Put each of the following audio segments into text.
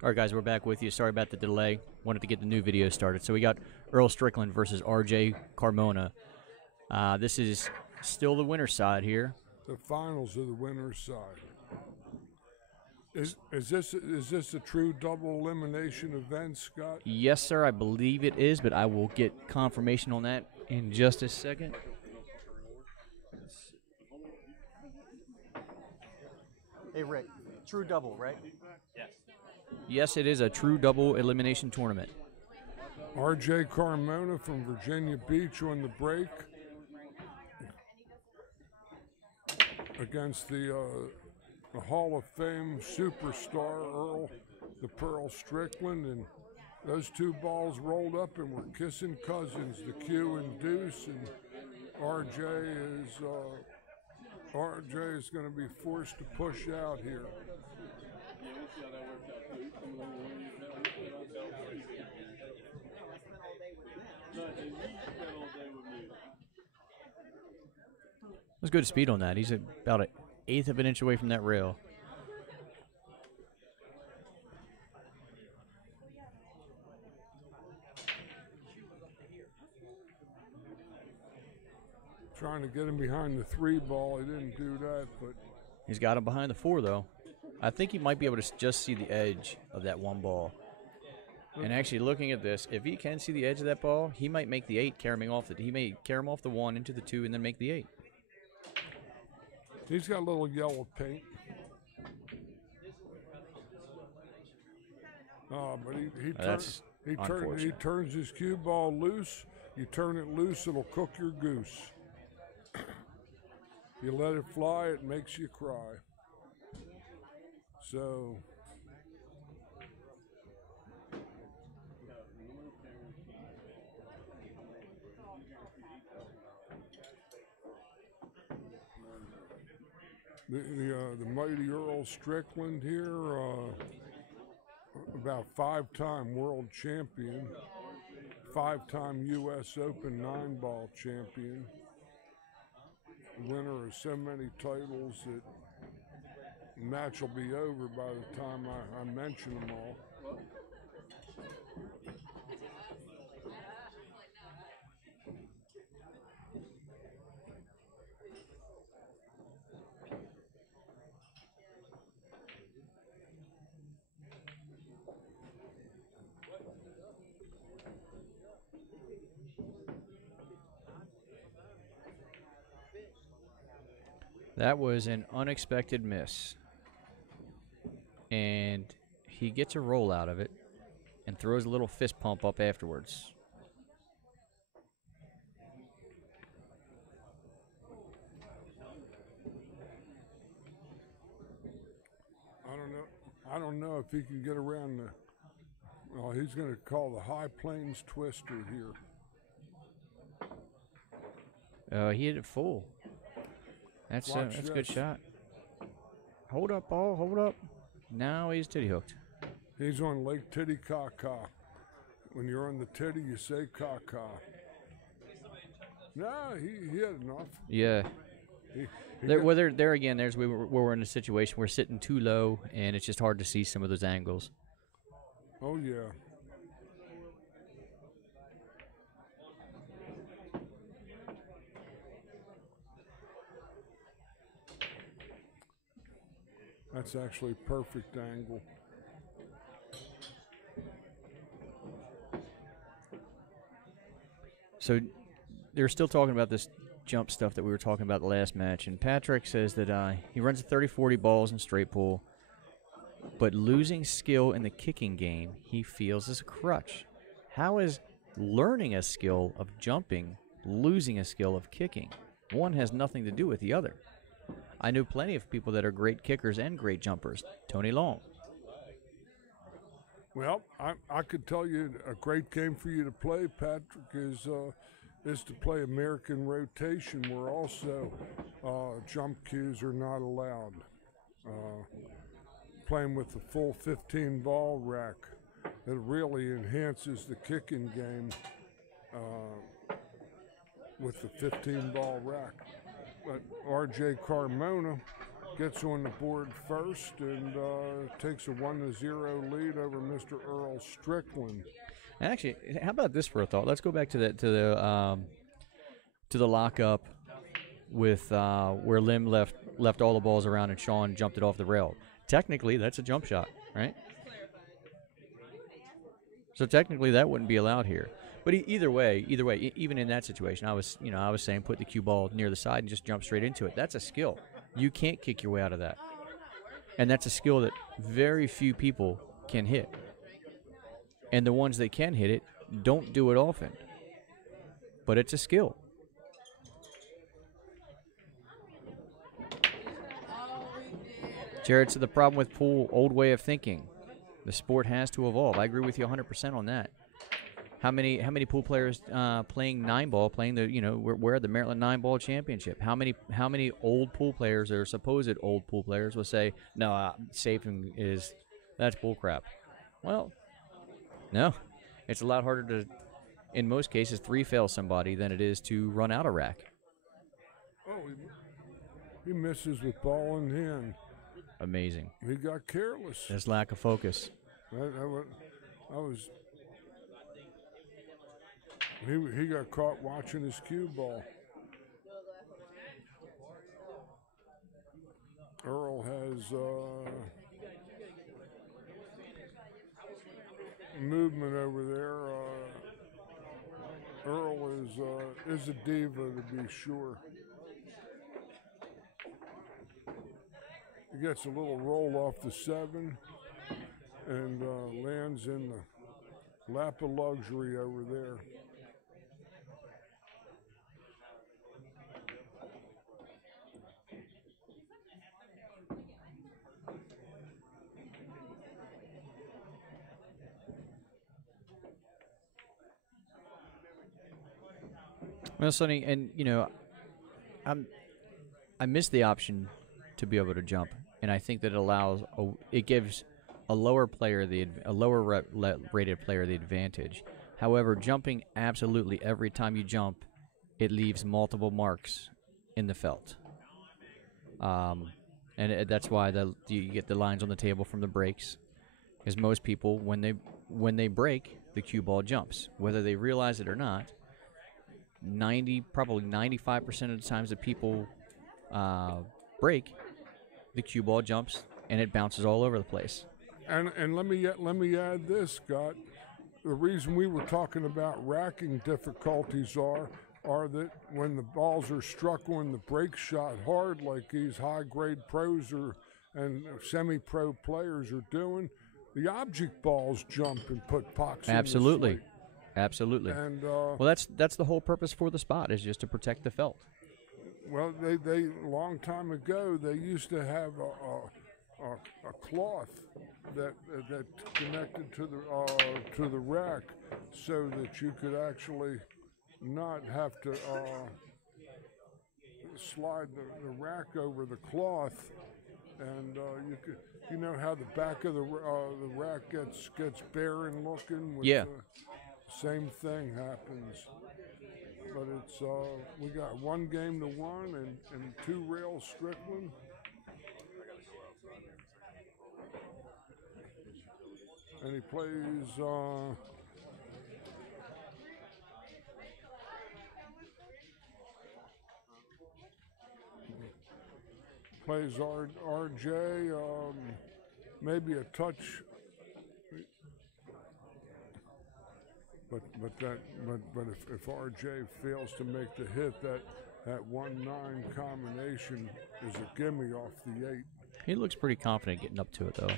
All right, guys, we're back with you. Sorry about the delay. Wanted to get the new video started. So we got Earl Strickland versus RJ Carmona. This is still the winner's side here. The finals of the winner's side. Is this a true double elimination event, Scott? Yes, sir, I believe it is, but I will get confirmation on that in just a second. Hey, Rick, true double, right? Yes. Yes, it is a true double elimination tournament. RJ Carmona from Virginia Beach on the break against the Hall of Fame superstar Earl Strickland, and those two balls rolled up and were kissing cousins, the Q and Deuce, and RJ is going to be forced to push out here. Let's go to speed on that. He's about an eighth of an inch away from that rail. Trying to get him behind the 3 ball. He didn't do that, but he's got him behind the 4, though. I think he might be able to just see the edge of that 1 ball. And actually, looking at this, if he can see the edge of that ball, he might make the 8, carrying off the. He may carry him off the 1 into the 2, and then make the 8. He's got a little yellow paint. But he turns his cue ball loose. You turn it loose, it'll cook your goose. You let it fly, it makes you cry. So the mighty Earl Strickland here, about 5-time world champion, 5-time U.S. Open 9-ball champion, winner of so many titles that the match will be over by the time I mention them all. That was an unexpected miss. And he gets a roll out of it and throws a little fist pump up afterwards. I don't know if he can get around the. Well, he's going to call the High Plains Twister here. He hit it full. That's a good shot. Hold up, ball. Hold up. Now he's titty hooked. He's on Lake Titicaca. When you're on the titty, you say caca. No, he had enough. Yeah. There again, there's where we're in a situation we're sitting too low, and it's just hard to see some of those angles. Oh, yeah. That's actually a perfect angle. So they're still talking about this jump stuff that we were talking about the last match, and Patrick says that he runs 30-40 balls in straight pull, but losing skill in the kicking game he feels is a crutch. How is learning a skill of jumping losing a skill of kicking? One has nothing to do with the other. I know plenty of people that are great kickers and great jumpers. Tony Long. Well, I could tell you a great game for you to play, Patrick, is to play American rotation, where also jump cues are not allowed. Playing with the full 15-ball rack, it really enhances the kicking game with the 15-ball rack. But RJ Carmona gets on the board first and takes a 1-0 lead over Mr. Earl Strickland. And actually, how about this for a thought? Let's go back to the lockup with where Lim left all the balls around and Sean jumped it off the rail. Technically, that's a jump shot, right? So technically, that wouldn't be allowed here. But either way, even in that situation, I was saying put the cue ball near the side and just jump straight into it. That's a skill. You can't kick your way out of that, and that's a skill that very few people can hit. And the ones that can hit it don't do it often. But it's a skill. Jared said the problem with pool, old way of thinking. The sport has to evolve. I agree with you 100% on that. How many pool players playing 9-ball, playing we're at the Maryland 9-ball championship? How many old pool players or supposed old pool players will say, no, safing that's bull crap? Well, no. It's a lot harder to, in most cases, 3-fail somebody than it is to run out a rack. Oh, he misses with ball in hand. Amazing. He got careless. There's lack of focus. He got caught watching his cue ball. Earl has movement over there. Earl is a diva, to be sure. He gets a little roll off the 7 and lands in the lap of luxury over there. Well, Sonny, and I missed the option to be able to jump, and I think that it gives a lower rated player the advantage. However, jumping absolutely every time you jump, it leaves multiple marks in the felt, and that's why you get the lines on the table from the breaks, because most people when they break, the cue ball jumps, whether they realize it or not. Probably 95% of the times that people break, the cue ball jumps and it bounces all over the place. And let me add this, Scott. The reason we were talking about racking difficulties are that when the balls are struck on the break shot hard, like these high-grade pros and semi-pro players are doing, the object balls jump and put pox. Absolutely. In the slate. Absolutely. And well, that's the whole purpose for the spot, is just to protect the felt. Well, they a long time ago they used to have a cloth that connected to the rack, so that you could actually not have to slide the rack over the cloth, and you know how the back of the rack gets barren looking. Yeah. Same thing happens, but it's we got 1 game to 1 and 2 Rail Strickland. And he plays RJ, maybe a touch. But if RJ fails to make the hit, that 1-9 combination is a gimme off the 8. He looks pretty confident getting up to it, though.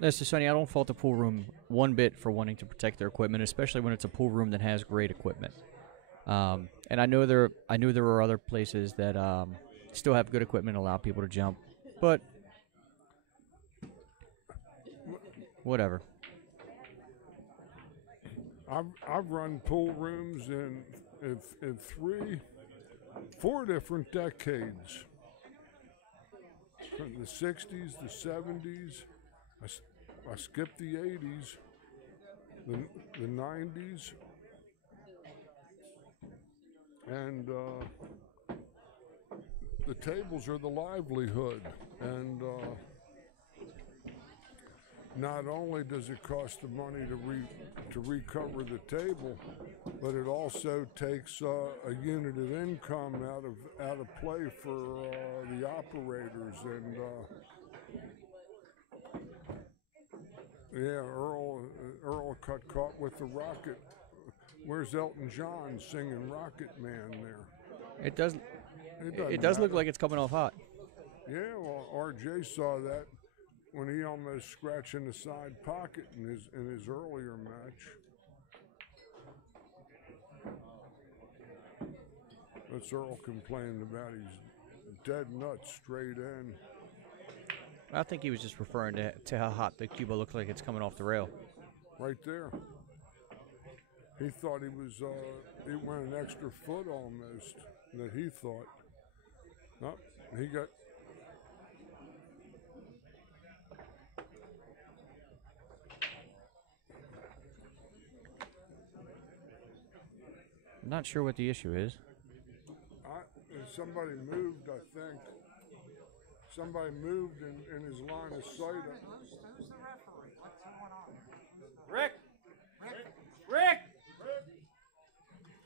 Listen, Sonny, I don't fault the pool room one bit for wanting to protect their equipment, especially when it's a pool room that has great equipment. And I knew there were other places that still have good equipment, allow people to jump, but whatever. I've run pool rooms in 4 different decades, from the 60s, the 70s. I skipped the 80s, the 90s, And the tables are the livelihood. And not only does it cost the money to recover the table, but it also takes a unit of income out of play for the operators. And yeah, Earl got caught with the rocket. Where's Elton John singing Rocket Man there? It does look like it's coming off hot. Yeah, well, RJ saw that when he almost scratched in the side pocket in his earlier match. That's Earl complaining about. He's dead nuts straight in. I think he was just referring to how hot the cue ball looks like it's coming off the rail. Right there. He thought he went an extra foot almost, that he thought. Nope, he got. I'm not sure what the issue is. Somebody moved, I think. Somebody moved in his line of sight. Who's the referee? What's going on? Rick! Rick!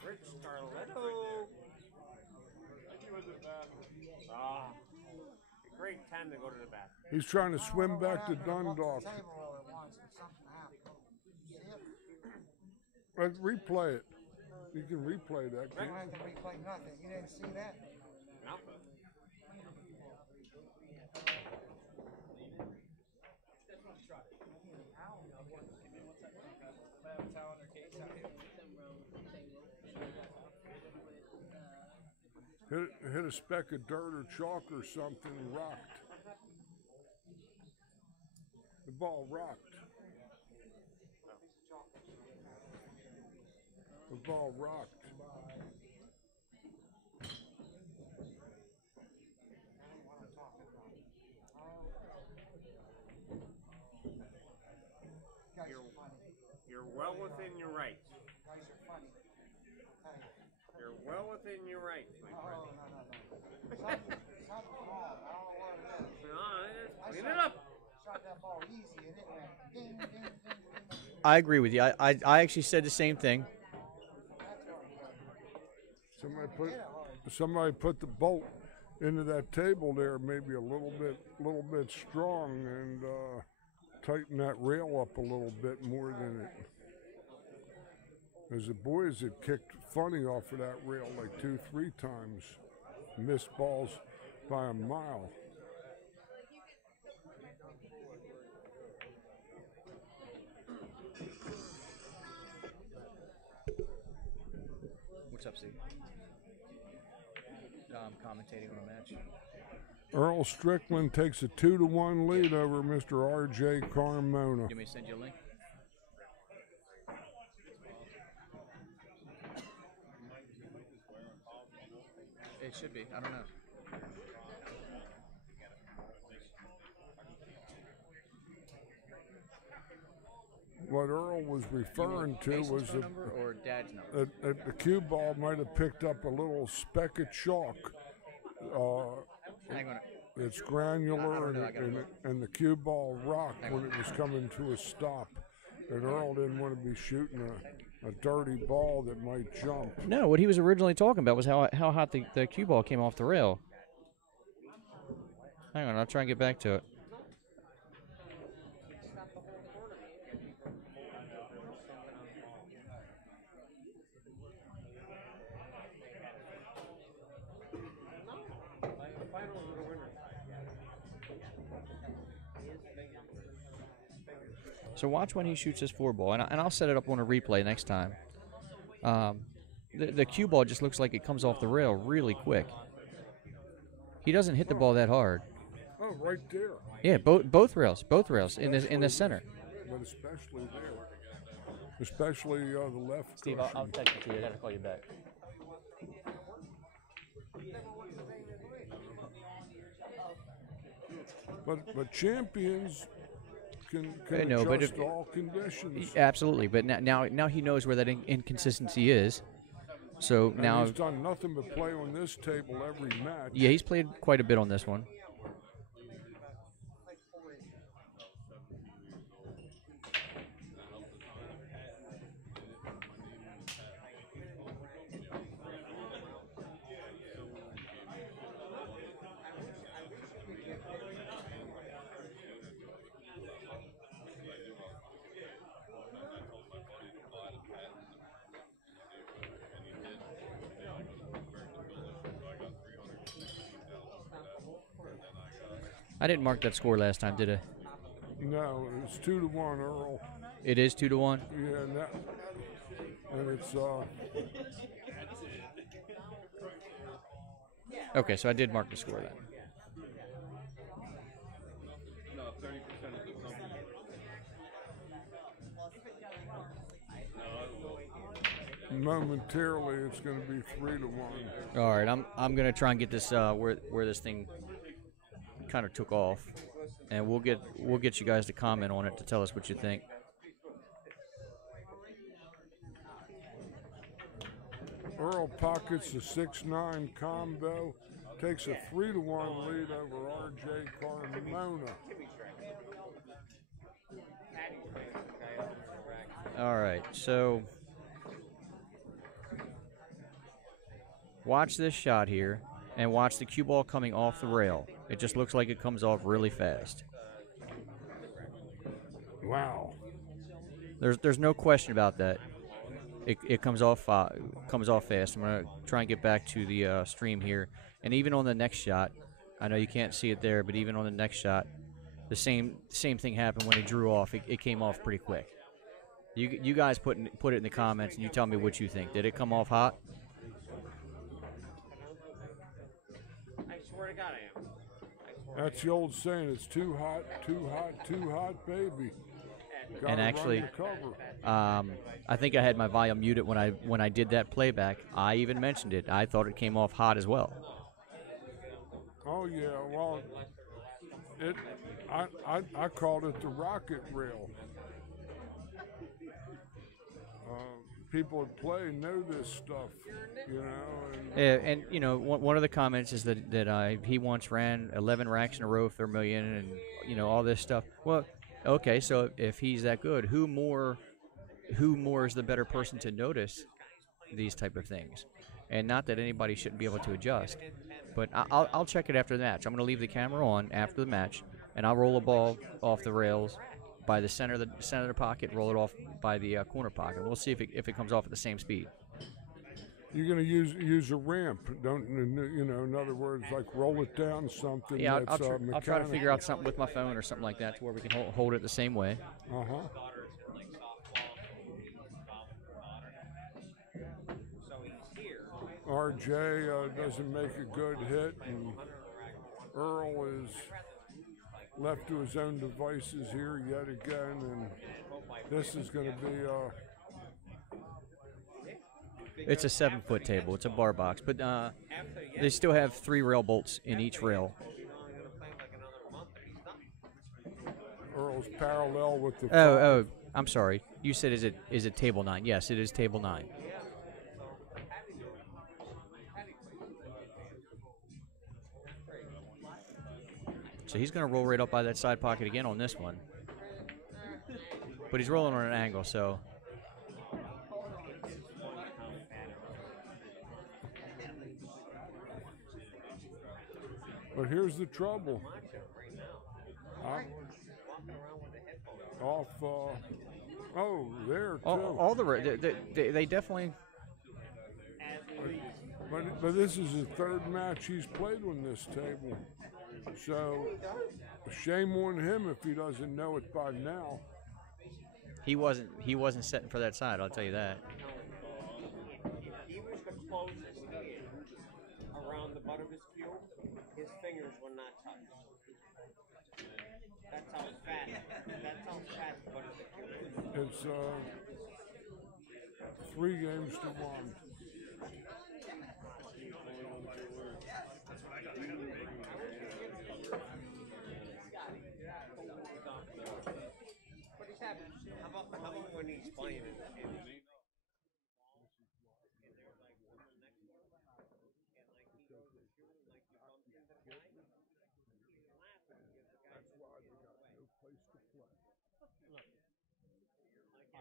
Rick Scarletto! Ah, great time to go to the bathroom. He's trying to swim back to Dundalk. Replay it. You can replay that. I don't have to replay nothing. You didn't see that? No. Hit a speck of dirt or chalk or something and rocked. The ball rocked. The ball rocked. You're well within your rights. Guys are funny. You're well within your rights, my friend. No. Something's wrong. I don't know what it is. Clean it up. Shot that ball easy and it went ding, ding, ding, ding. I agree with you. I actually said the same thing. Somebody put the bolt into that table there, maybe a little bit strong, and tighten that rail up a little bit more than it. As the boys had kicked funny off of that rail like 2-3 times, missed balls by a mile. What's up, Steve? I'm commentating on a match. Earl Strickland takes a 2-1 lead over Mr. R.J. Carmona. You want me to send you a link? It should be. I don't know. What Earl was referring to Mason's was phone number or Dad's number? the cue ball might have picked up a little speck of chalk. Hang on. It's granular, and the cue ball rocked when it was coming to a stop. And Earl didn't want to be shooting a dirty ball that might jump. No, what he was originally talking about was how hot the cue ball came off the rail. Hang on, I'll try and get back to it. So watch when he shoots his 4-ball, and I'll set it up on a replay next time. The cue ball just looks like it comes off the rail really quick. He doesn't hit the ball that hard. Oh, right there. Yeah, both rails in the center. But especially there, especially the left. Steve, I'll text you. I gotta call you back. But champions can no, adjust but all conditions. Absolutely, but now he knows where that inconsistency is. So And now, he's done nothing but play on this table every match. yeah, he's played quite a bit on this one. I didn't mark that score last time, did I? No, it's 2-1 Earl. It is 2-1. Yeah, and it's Okay, so I did mark the score then. momentarily it's going to be 3-1. All right, I'm gonna try and get this where this thing kind of took off, and we'll get you guys to comment on it to tell us what you think. Earl pockets a 6-9 combo, takes a 3-1 lead over R.J. Carmona. All right, so watch this shot here, and watch the cue ball coming off the rail. It just looks like it comes off really fast. Wow. There's no question about that. It comes off fast. I'm gonna try and get back to the stream here, and even on the next shot, I know you can't see it there, but even on the next shot, the same thing happened when it drew off. It came off pretty quick. You guys put it in the comments, and you tell me what you think. Did it come off hot? I swear to God I am. That's the old saying, it's too hot, too hot, too hot, baby. Gotta And actually, run the cover. I think I had my volume muted when I did that playback. I even mentioned it. I thought it came off hot as well. Oh yeah, well, I called it the rocket rail. People that play know this stuff, you know. And you know, one of the comments is that he once ran 11 racks in a row, Thermillion, and you know all this stuff. Well, okay, so if he's that good, who more is the better person to notice these type of things? And not that anybody shouldn't be able to adjust, but I'll check it after the match. I'm going to leave the camera on after the match, and I'll roll a ball off the rails by the center of the pocket, roll it off by the corner pocket. We'll see if it comes off at the same speed. You're going to use a ramp, don't you know? In other words, like roll it down something. Yeah, that's I'll try to figure out something with my phone or something like that to where we can hold it the same way. RJ doesn't make a good hit, and Earl is left to his own devices here yet again, and this is going to be It's a 7-foot table. It's a bar box, but they still have 3 rail bolts in each rail. Earl's parallel with the Oh, I'm sorry. You said is it table 9? Yes, it is table 9. So he's going to roll right up by that side pocket again on this one. But he's rolling on an angle, so. But here's the trouble. There too. They definitely. But this is the 3rd match he's played on this table. So, shame on him if he doesn't know it by now. He wasn't setting for that side, I'll tell you that. If he was the closest in around the butt of his cue, his fingers would not touch. That's how fat the butt of the cue is. It's 3 games to 1. How about when he's playing in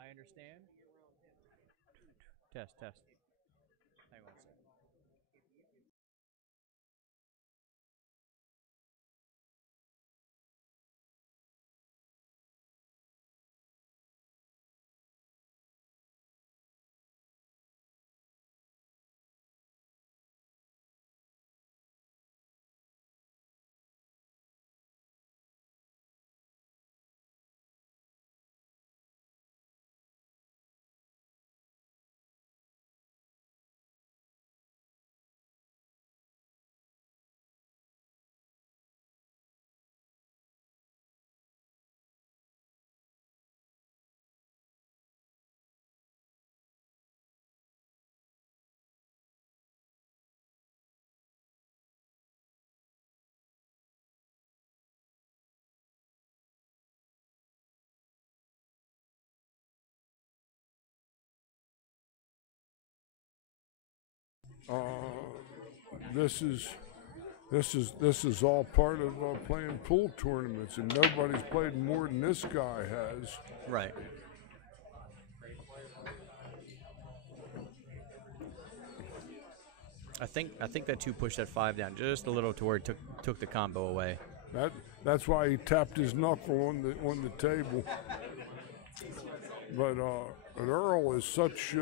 I understand. Test, test. Hang on a second. This is all part of playing pool tournaments, and nobody's played more than this guy has. Right. I think that 2 pushed that 5 down just a little to where it took the combo away. That's why he tapped his knuckle on the table. But Earl is such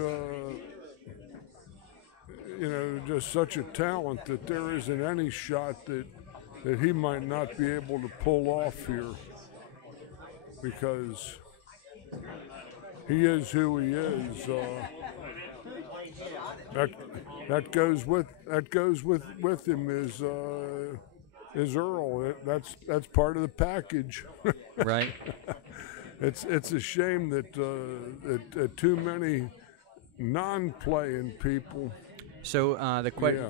just such a talent that there isn't any shot that he might not be able to pull off here, because he is who he is. That goes with him is Earl. That's part of the package. Right. It's a shame that too many non-playing people. So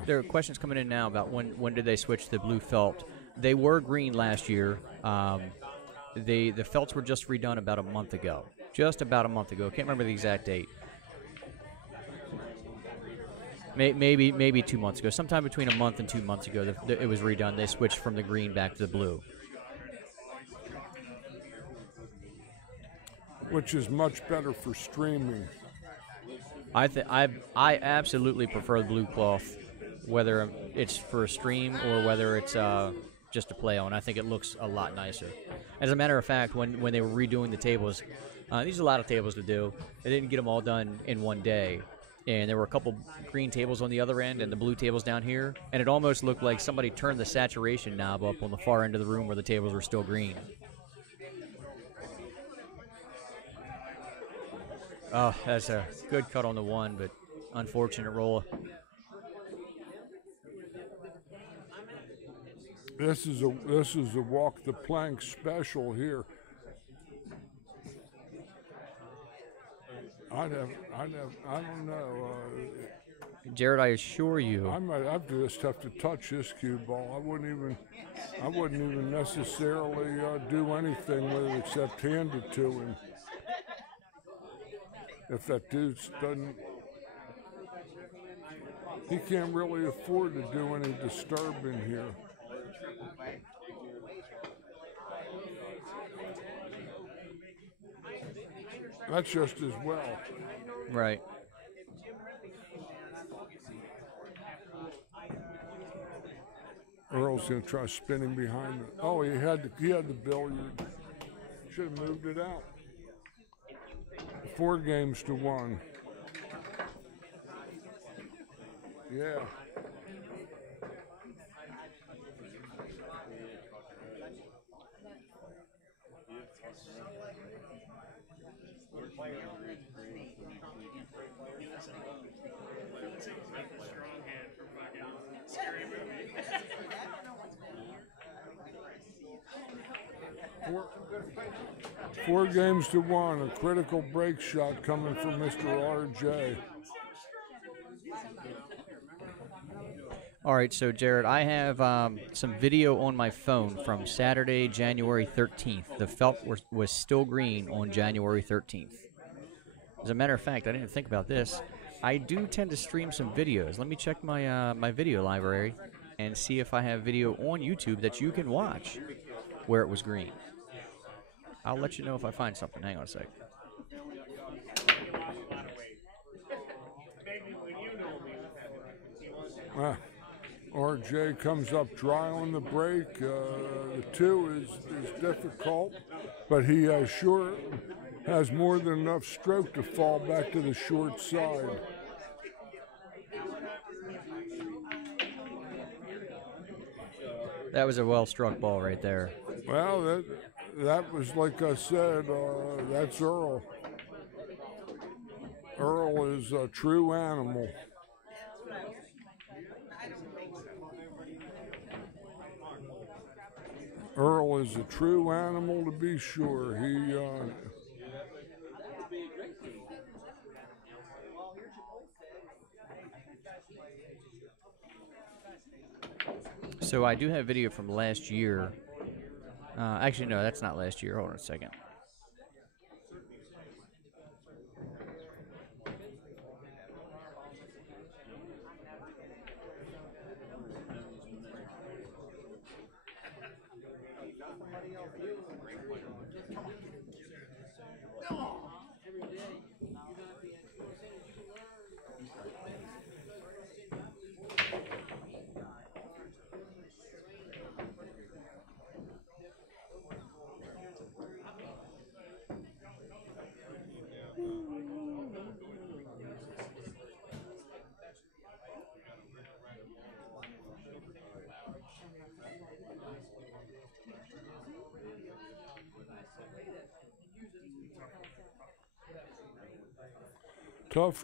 there are questions coming in now about when did they switch to blue felt. They were green last year. The felts were just redone about a month ago. Just about a month ago. Can't remember the exact date. Maybe 2 months ago. Sometime between a month and 2 months ago, it was redone. They switched from the green back to the blue. Which is much better for streaming. I absolutely prefer the blue cloth, whether it's for a stream or whether it's just to play on. I think it looks a lot nicer. As a matter of fact, when they were redoing the tables, these are a lot of tables to do. They didn't get them all done in one day. And there were a couple green tables on the other end and the blue tables down here. And it almost looked like somebody turned the saturation knob up on the far end of the room where the tables were still green. Oh, that's a good cut on the 1, but unfortunate roll. This is a walk the plank special here. I don't know. Jared, I assure you, I just have to touch this cue ball. I wouldn't even necessarily do anything with it except hand it to him. If that dude doesn't, he can't really afford to do any disturbing here. That's just as well. right. Earl's gonna try spinning behind it. Oh, he had the billiard. Should have moved it out. 4 games to 1. Yeah. Four games to 1, a critical break shot coming from Mr. RJ. All right, so Jared, I have some video on my phone from Saturday, January 13th. The felt was still green on January 13th. As a matter of fact, I didn't think about this. I do tend to stream some videos. Let me check my my video library and see if I have video on YouTube that you can watch where it was green. I'll let you know if I find something. Hang on a sec. RJ comes up dry on the break. The 2 is difficult, but he has more than enough stroke to fall back to the short side. That was a well-struck ball right there. Well, that was, like I said, that's Earl. Earl is a true animal. Earl is a true animal, to be sure. So I do have video from last year. Actually, no, that's not last year. Hold on a second.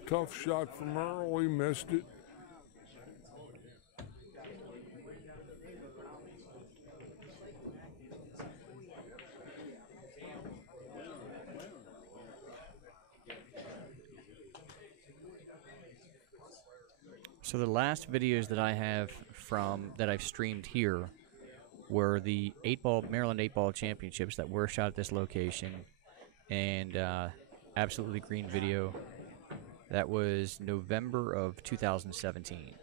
Tough shot from Earl. He missed it. So the last videos that I have that I've streamed here were the Maryland 8-Ball Championships that were shot at this location, and Absolutely Green video. That was November of 2017.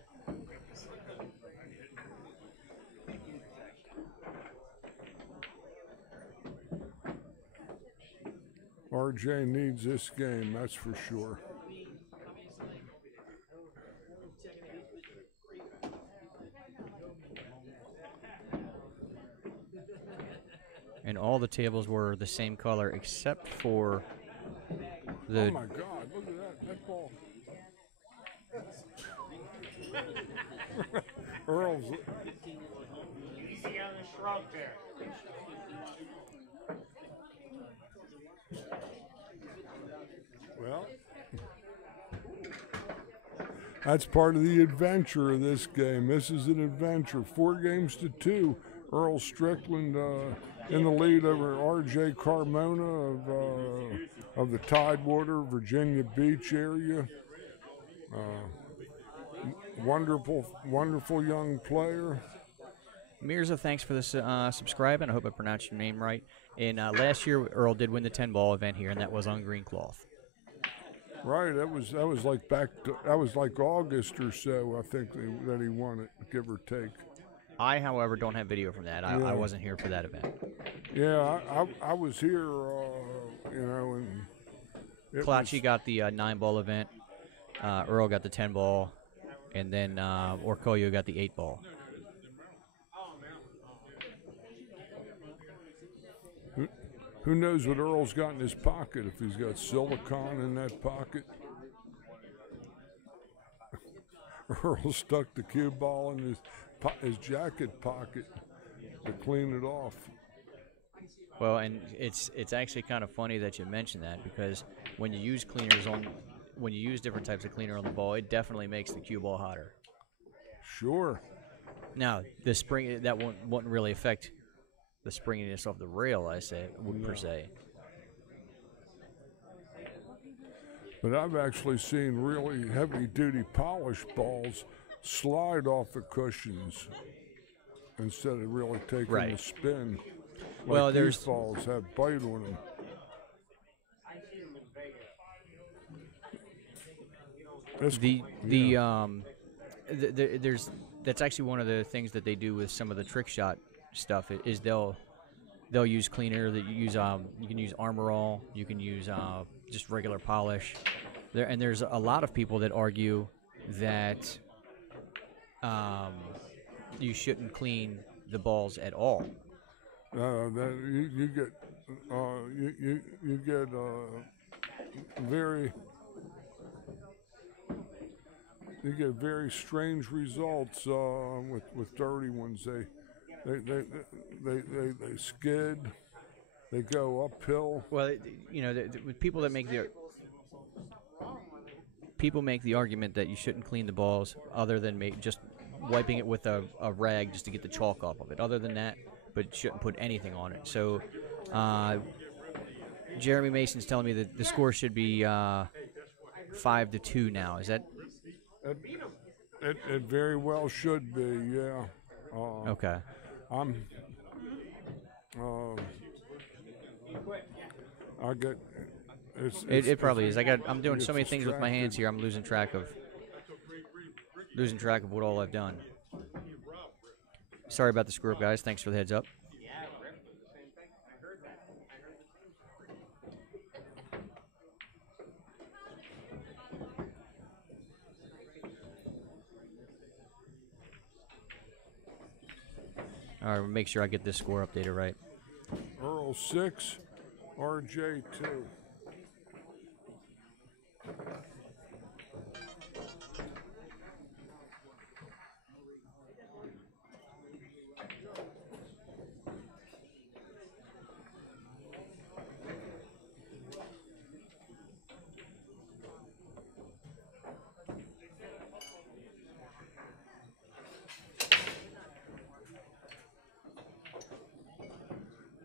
RJ needs this game, that's for sure. And all the tables were the same color except for the... Oh my God, look at that ball. Earl's... Easy on the shrug there. Well, that's part of the adventure of this game. This is an adventure. 4-2. Earl Strickland in the lead over R.J. Carmona of the Tidewater, Virginia Beach area. Wonderful young player. Mirza, thanks for this subscribing. I hope I pronounced your name right. And last year, Earl did win the 10-ball event here, and that was on green cloth. Right, that was like August or so. I think that he won it, give or take. I, however, don't have video from that. I wasn't here for that event. Yeah, I was here, and Clutchy got the 9-ball event. Earl got the 10-ball, and then Orkoyo got the 8-ball. Who knows what Earl's got in his pocket, if he's got silicone in that pocket. Earl stuck the cue ball in his jacket pocket to clean it off. Well, and it's actually kind of funny that you mentioned that, because when you use different types of cleaner on the ball, it definitely makes the cue ball hotter. Sure. Now, the spring, that wouldn't really affect the springiness of the rail, per se. But I've actually seen really heavy-duty polished balls slide off the cushions instead of really taking the spin. Well, these balls have bite on them. That's actually one of the things that they do with some of the trick shot stuff is they'll they'll use cleaner. That you can use Armor All. You can use just regular polish. There's a lot of people that argue that you shouldn't clean the balls at all. Then you get very very strange results with dirty ones. They skid, they go uphill. Well, with people that make the argument that you shouldn't clean the balls other than just wiping it with a rag just to get the chalk off of it. Other than that, but shouldn't put anything on it. So, Jeremy Mason's telling me that the score should be 5-2 now. Is that? It very well should be. Yeah. Okay. I get. It probably is. I'm doing so many things with my hands here. I'm losing track of what all I've done. Sorry about the screw up, guys. Thanks for the heads up. All right, we'll make sure I get this score updated right. Earl 6, RJ 2.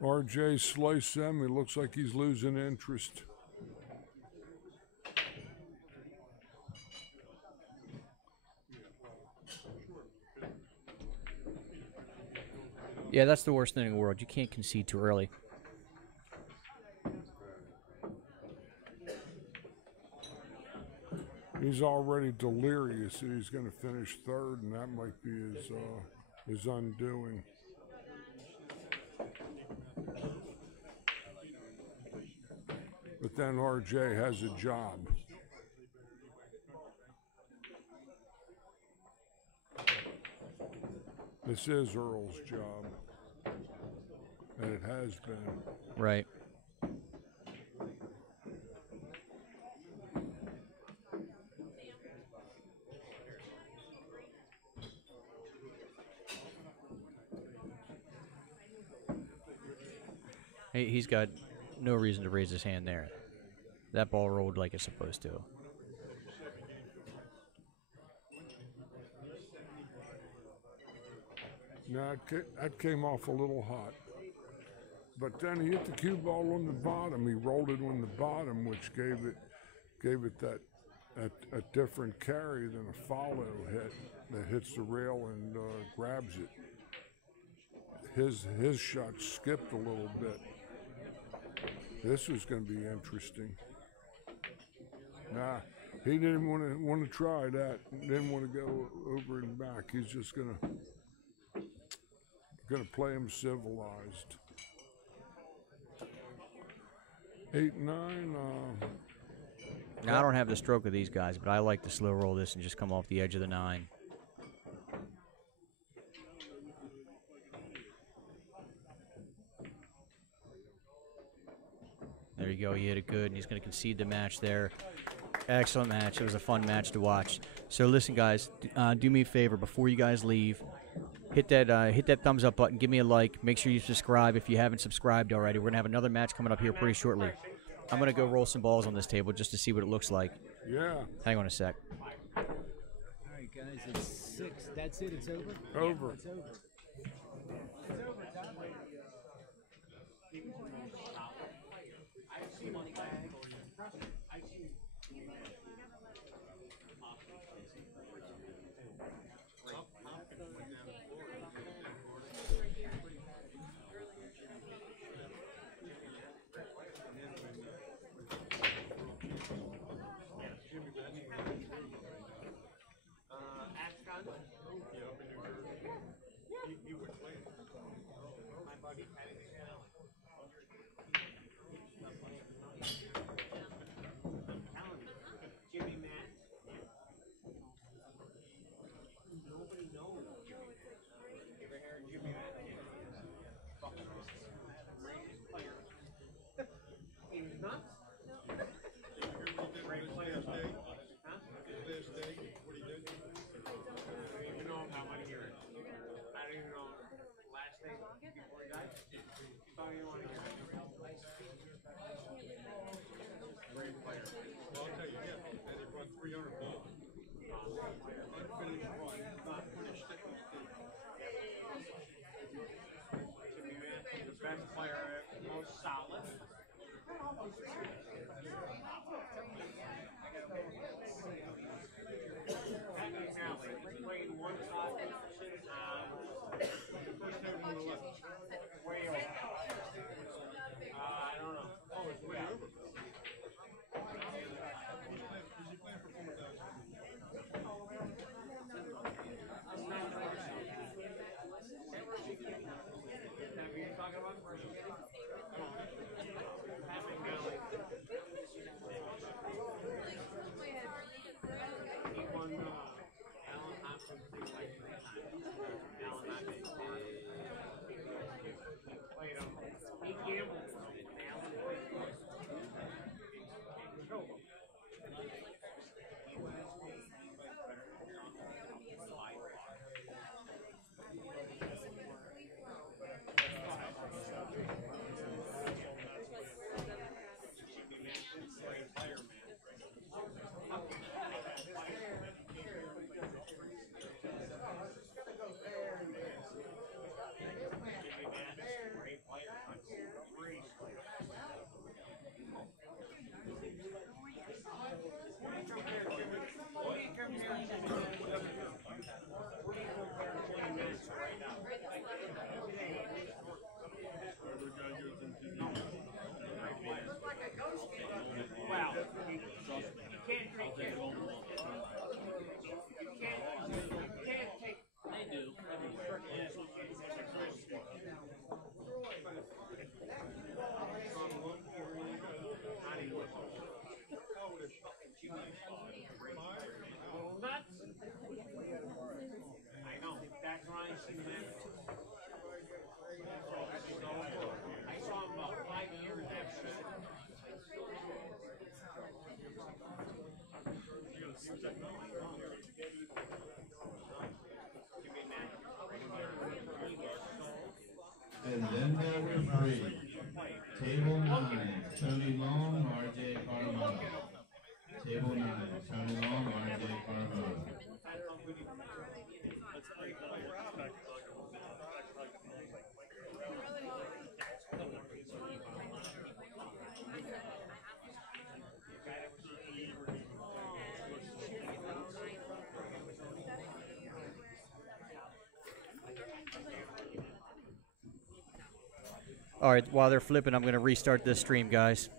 RJ sliced him. He looks like he's losing interest. Yeah, that's the worst thing in the world. You can't concede too early. He's already delirious that he's going to finish third, and that might be his undoing. But then RJ has a job. This is Earl's job, and it has been. Right. He's got no reason to raise his hand there. That ball rolled like it's supposed to. Now, that came off a little hot. But then he hit the cue ball on the bottom. He rolled it on the bottom, which gave it that a different carry than a follow hit that hits the rail and grabs it. His shot skipped a little bit. This was going to be interesting. Nah, he didn't want to try that. Didn't want to go over and back. He's just gonna play him civilized. 8-9. Now, I don't have the stroke of these guys, but I like to slow roll this and just come off the edge of the 9. There you go. He hit it good, and he's going to concede the match there. Excellent match. It was a fun match to watch. So listen, guys, do me a favor before you guys leave. Hit that thumbs up button. Give me a like. Make sure you subscribe if you haven't subscribed already. We're gonna have another match coming up here pretty shortly. I'm gonna go roll some balls on this table just to see what it looks like. Yeah. Hang on a sec. All right, guys. It's 6. That's it. It's over. Over. It's over. Best player, most solid. Played one competition way over. I don't know. Oh, it's way over. I know. That's when I see him. I saw him about 5 years after that. And then number 3, table 9, Tony Long, RJ Carmona. Table 9, Tony Long, RJ Carmona. All right, while they're flipping, I'm going to restart this stream, guys.